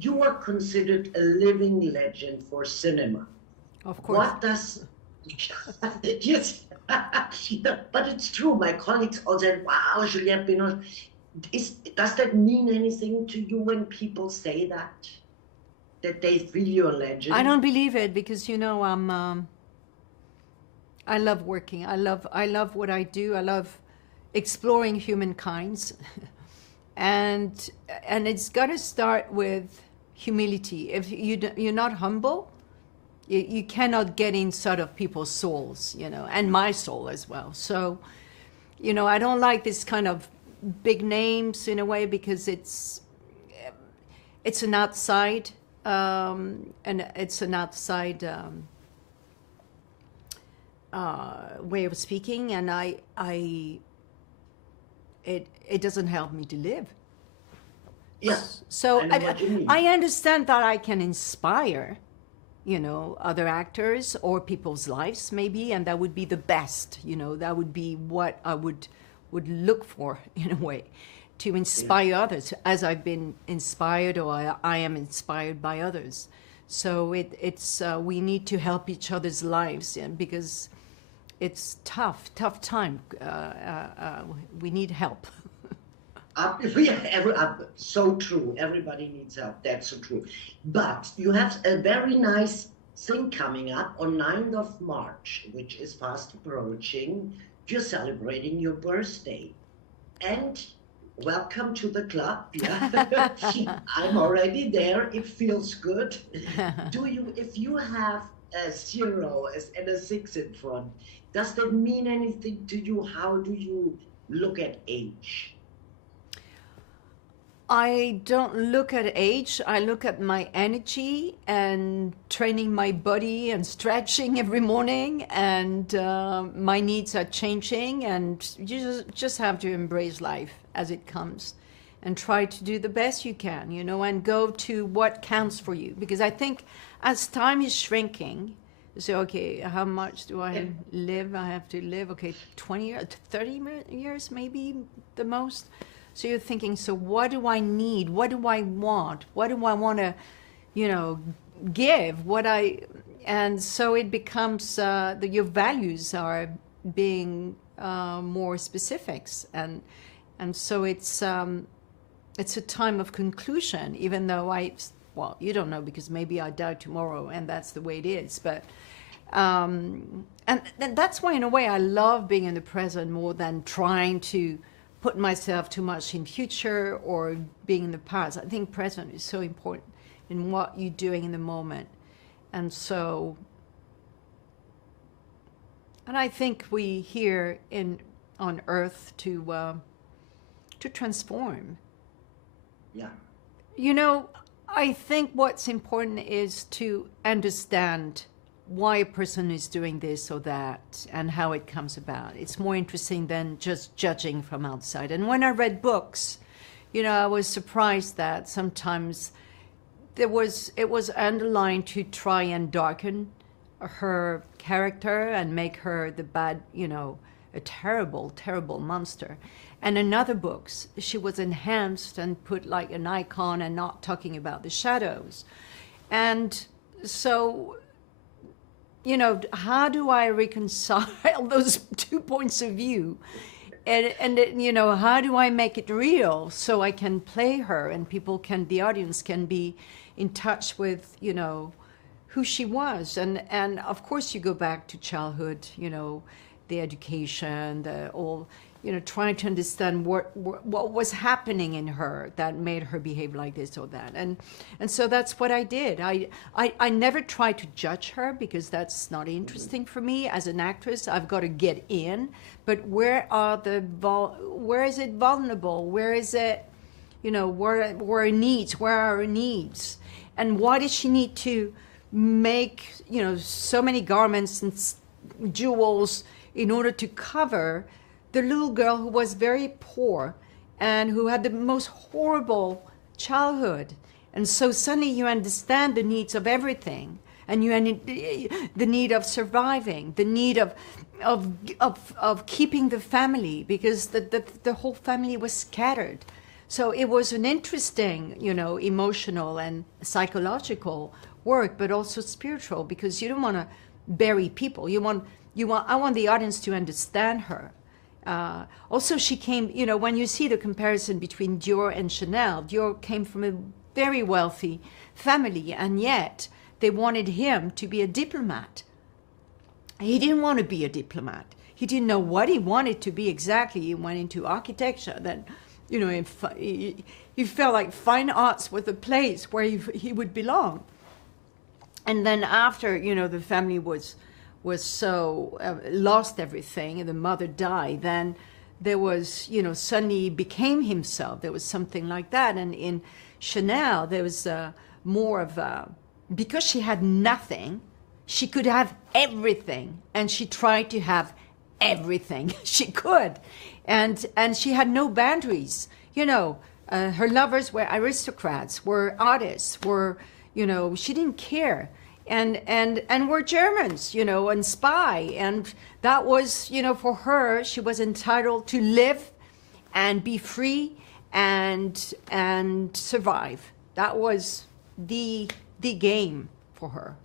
you are considered a living legend for cinema. Of course. What does yes, but it's true. My colleagues all said, "Wow, Juliette Binoche." Does that mean anything to you when people say that? That they feel you're a I legend? don't believe it because I love working. I love what I do. I love exploring humankinds, and and it's got to start with humility. If you're not humble, you cannot get inside of people's souls, and my soul as well. So, I don't like this kind of big names in a way because it's an outside and it's an outside way of speaking, and it doesn't help me to live. Yeah, So I know what you mean. I understand that I can inspire, other actors or people's lives maybe, and that would be the best. That would be what I would look for in a way, to Yeah. inspire others as I've been inspired, or I am inspired by others. So it's we need to help each other's lives, and because it's tough time. We need help. So true. Everybody needs help. That's so true. But you have a very nice thing coming up on 9th of March, which is fast approaching. You're celebrating your birthday. And welcome to the club. Yeah. I'm already there. It feels good. If you have a zero and a six in front, does that mean anything to you? How do you look at age? I don't look at age. I look at my energy and training my body and stretching every morning. And my needs are changing. And you just have to embrace life as it comes and try to do the best you can, and go to what counts for you. Because I think as time is shrinking, you say, okay, how much do I live? I have to live, okay, 20 years, 30 years, maybe the most. So you're thinking, so what do I need? What do I want? What do I want to, give? And so it becomes that your values are being more specifics, and so it's a time of conclusion. Even though well, you don't know because maybe I die tomorrow, and that's the way it is. But and that's why, in a way, I love being in the present more than trying to put myself too much in future or being in the past. I think present is so important in what you're doing in the moment. And so, and I think we here on earth to transform. Yeah. I think what's important is to understand why a person is doing this or that and how it comes about. It's more interesting than just judging from outside. And when I read books, I was surprised that sometimes it was underlined to try and darken her character and make her the bad, a terrible, terrible monster. And in other books, she was enhanced and put like an icon and not talking about the shadows. And so, how do I reconcile those 2 points of view? And how do I make it real so I can play her and the audience can be in touch with, who she was. And of course you go back to childhood, the education, trying to understand what was happening in her that made her behave like this or that. And so that's what I did. I never tried to judge her because that's not interesting for me. As an actress, I've got to get in. But where is it vulnerable? Where is it, where are her needs? And why does she need to make, so many garments and jewels in order to cover the little girl who was very poor and who had the most horrible childhood? And so suddenly you understand the needs of everything, and the need of surviving, the need of keeping the family, because the whole family was scattered. So it was an interesting, you know, emotional and psychological work, but also spiritual, because you don't want to bury people. I want the audience to understand her. Also, she came, you know, when you see the comparison between Dior and Chanel, Dior came from a very wealthy family, and yet they wanted him to be a diplomat. He didn't want to be a diplomat. He didn't know what he wanted to be exactly. He went into architecture. Then, you know, he felt like fine arts was a place where he would belong. And then after, you know, the family was so lost everything, and the mother died, then there was, you know, suddenly he became himself. There was something like that. And in Chanel, there was more of a, because she had nothing, she could have everything, and she tried to have everything she could, and she had no boundaries. You know, her lovers were aristocrats, were artists, were, you know, she didn't care, and were Germans, you know, and spy, and that was, you know, for her, she was entitled to live and be free and survive. That was the game for her.